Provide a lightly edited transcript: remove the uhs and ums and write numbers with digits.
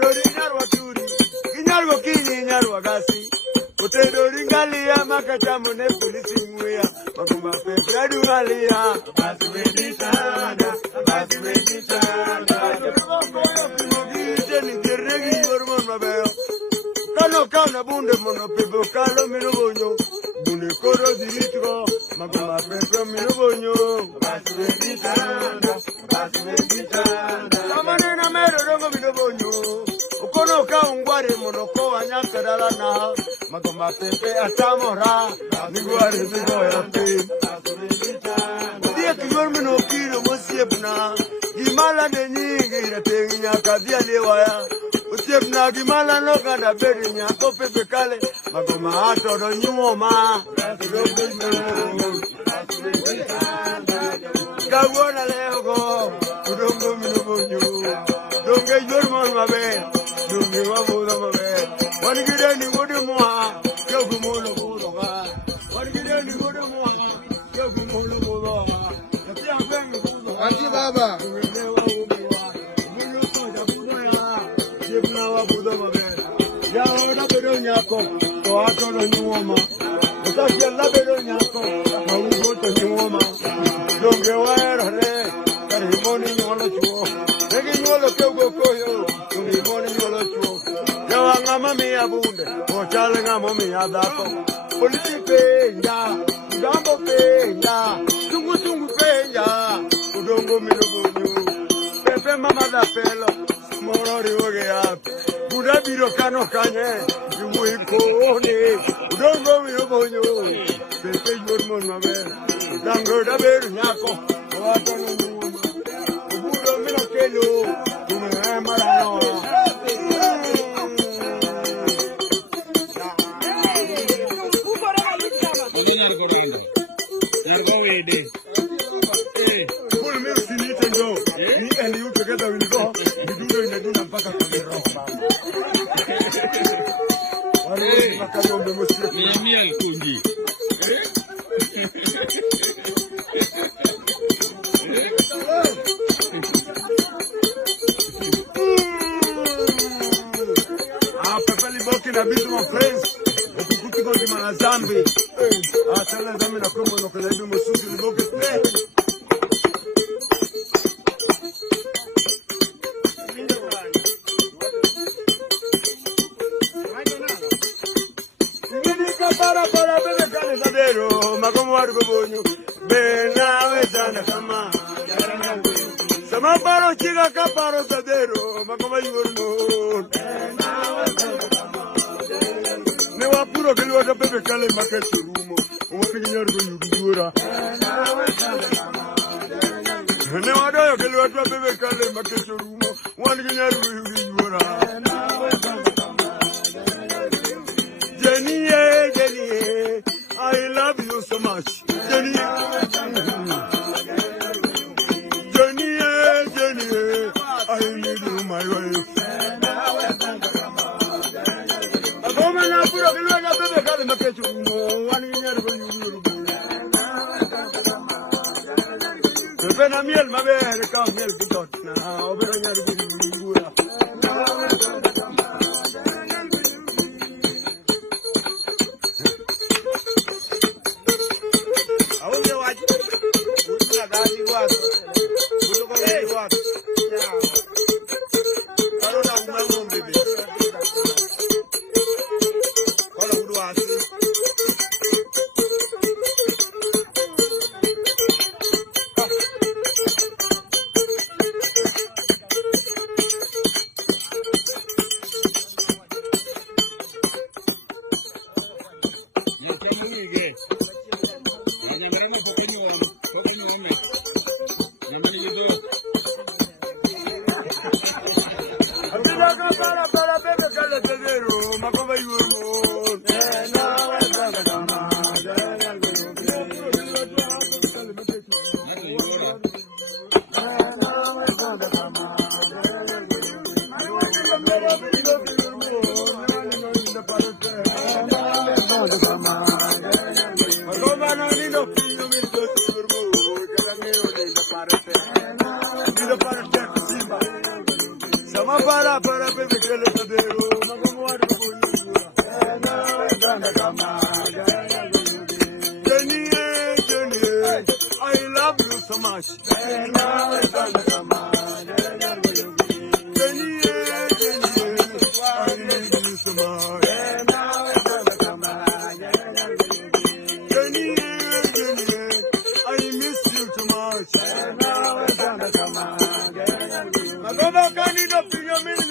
Dori nyarwa turi, inyarwa kini nyarwa gasi. Ote dori ngalia makachamu ne polisi mwea. Magumba pepe dungalia. Basi meditanda, basi meditanda. Ite ni geregi yormon mabeo. Kano kana bunde mono pepe kalo mino bonyo. Bunde koro diritro, magumba pepe mino bonyo. Basi meditanda, basi meditanda. Kamanena mero rongo mino bonyo. Okono ka ungware mono ko anyakadala na. Magumba pepe atamora, niguare nigoya pe. Dia kiyor mino kilo mosiepna. Gimala de nyingi na tenginya kabia lewaya. Usiepna gimala no kada beri nyako pepe kale. Magoma ato do nyuoma. Gawona lego, udongo mino bonyo. Donge yormon mabe, donge wabuda mabe. Wanigide ni wode moha, yogu molo budoga. Wanigide ni wode moha, yogu molo budoga. Katia bengi budoga. Aji baba. Ya ora pero nyako, to ato no nyoma. Utakia la pero nyako, maugo to nyoma. Donge wera re, kare moni nyolo chuo. Negi nyolo keugo koyo, donge moni nyolo chuo. Ya wanga mami abunde, o chale ngamo mi adako. Polisi peña, gambo peña, tungu peña, udongo milogonyo. Pepe mama da pelo, moro riwoge api. Buda biro kano kanye, yuwi kone, udongo milogonyo. Pepe yormon mabe, dango da beru nyako, wato no nyuma. Ubudo milo kelo, tume marano. Pull me to it and go. Me and you together will go. We do it in the back of the rock. Pepeli Boki na bitu my friends. Ukukuti kwa mana zambi. Tala zambi na kromo no kala ibi mosuki ni Boki play. Para bebe kale sadero, magomo wargo bonyo. Bena wetana kama. Sama paro chiga kaparo sadero, magomo yorno. Ne wapuro kali wada bebe kale maketi rumo. Umapigi nyorgo yudura. Ne wada kali wada bebe kale maketi rumo. Wani nyorgo yudura. Jenny, I love you so much. Jenny, I need you, my wife. A woman, I put up a baby, got in the kitchen. One year for you. The Benamiel, my baby, come here to talk now. Over a year for you. para pepe que le tadero, magomo wadu kunyua. Tanda kama, Jenny, I love you so much. Tanda kama, Jenny, I love you so much. Jenny, I miss you too much. Magoma kani do pinyo mini